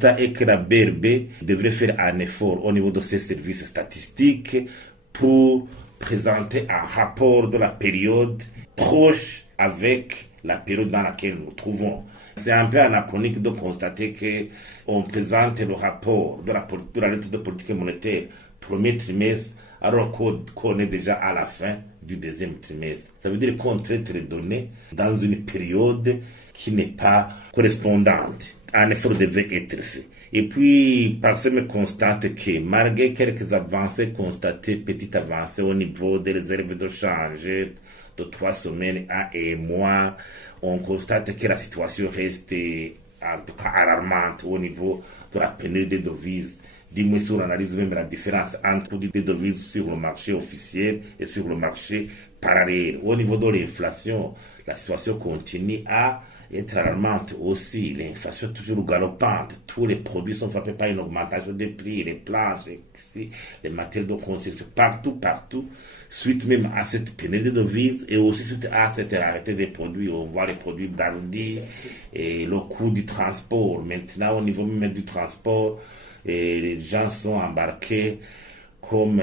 constat est que la BRB devrait faire un effort au niveau de ses services statistiques pour présenter un rapport de la période proche avec la période dans laquelle nous nous trouvons. C'est un peu anachronique de constater qu'on présente le rapport de la lettre de politique monétaire premier trimestre alors qu'on est déjà à la fin du deuxième trimestre. Ça veut dire qu'on traite les données dans une période qui n'est pas correspondante. Un effort devait être fait. Et puis, Parsem constate que malgré quelques avancées constatées, petites avancées au niveau des réserves de change de 3 semaines à un mois, on constate que la situation reste en tout cas alarmante au niveau de la pénurie des devises. Dis-moi si on analyse même la différence entre les devises sur le marché officiel et sur le marché parallèle. Au niveau de l'inflation, la situation continue à être alarmante aussi. L'inflation est toujours galopante. Tous les produits sont frappés par une augmentation des prix, les planches, les matériaux de construction, partout. Suite même à cette pénurie de devises et aussi suite à cette rareté des produits. On voit les produits brandis et le coût du transport. Maintenant, au niveau même du transport, et les gens sont embarqués comme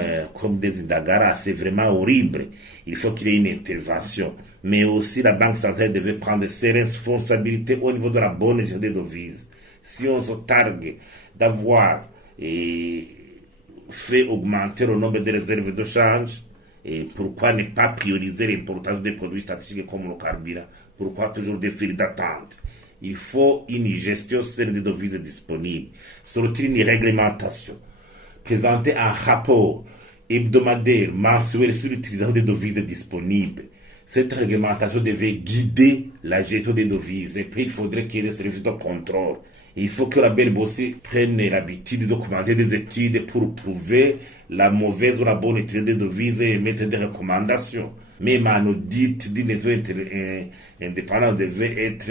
des indagaras. C'est vraiment horrible. Il faut qu'il y ait une intervention. Mais aussi, la Banque centrale devait prendre ses responsabilités au niveau de la bonne gestion des devises. Si on se targue d'avoir fait augmenter le nombre de réserves de change, et pourquoi ne pas prioriser l'importation des produits statistiques comme le carburant? Pourquoi toujours des files d'attente? Il faut une gestion saine des devises disponibles, sortir une réglementation, présenter un rapport hebdomadaire, mensuel sur l'utilisation des devises disponibles. Cette réglementation devait guider la gestion des devises. Et puis, il faudrait qu'il y ait des services de contrôle. Et il faut que la BNB aussi prenne l'habitude de commander des études pour prouver la mauvaise ou la bonne utilité des devises et mettre des recommandations. Même un audit d'une étude indépendante devait être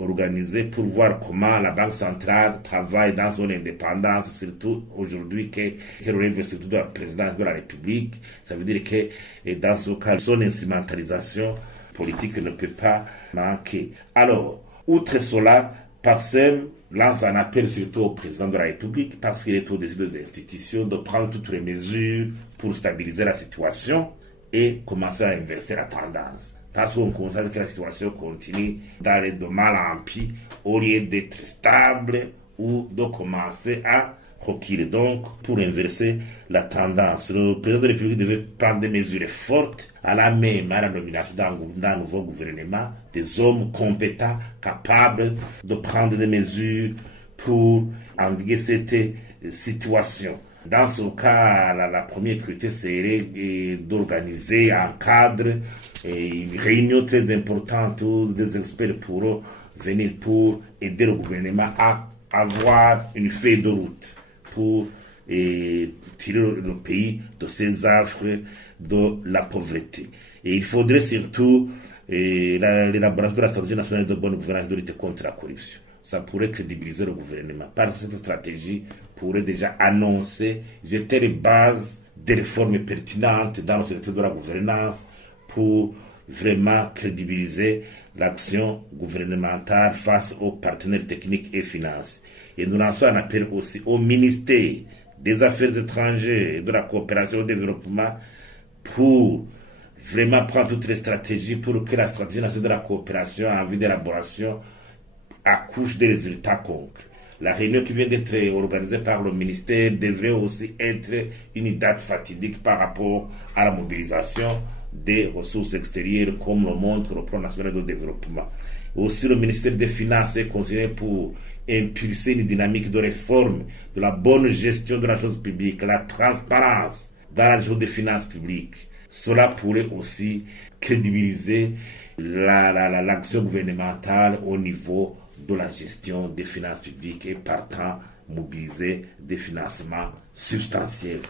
organisé pour voir comment la Banque centrale travaille dans son indépendance, surtout aujourd'hui qu'elle relève surtout de la présidence de la République. Ça veut dire que dans ce cas, son instrumentalisation politique ne peut pas manquer. Alors, outre cela, Parsem lance un appel surtout au président de la République parce qu'il est au-dessus des institutions de prendre toutes les mesures pour stabiliser la situation et commencer à inverser la tendance. Parce qu'on constate que la situation continue d'aller de mal en pis au lieu d'être stable ou de commencer à reculer. Donc, pour inverser la tendance, le président de la République devait prendre des mesures fortes à la nomination d'un nouveau gouvernement, des hommes compétents, capables de prendre des mesures pour endiguer cette situation. Dans ce cas, la première priorité serait d'organiser un cadre, une réunion très importante où des experts pourront venir pour aider le gouvernement à avoir une feuille de route pour tirer le pays de ces affres de la pauvreté. Et il faudrait surtout l'élaboration de la stratégie nationale de bonne gouvernance de lutte contre la corruption. Ça pourrait crédibiliser le gouvernement. Par cette stratégie, pourrait déjà annoncer, jeter les bases des réformes pertinentes dans le secteur de la gouvernance pour vraiment crédibiliser l'action gouvernementale face aux partenaires techniques et financiers. Et nous lançons un appel aussi au ministère des Affaires étrangères et de la coopération au développement pour vraiment prendre toutes les stratégies pour que la stratégie nationale de la coopération en vue d'élaboration accouche des résultats concrets. La réunion qui vient d'être organisée par le ministère devrait aussi être une date fatidique par rapport à la mobilisation des ressources extérieures comme le montre le plan national de développement. Aussi, le ministère des Finances est considéré pour impulser une dynamique de réforme, de la bonne gestion de la chose publique, la transparence dans la gestion des finances publiques. Cela pourrait aussi crédibiliser l'action gouvernementale au niveau de la gestion des finances publiques et partant mobiliser des financements substantiels.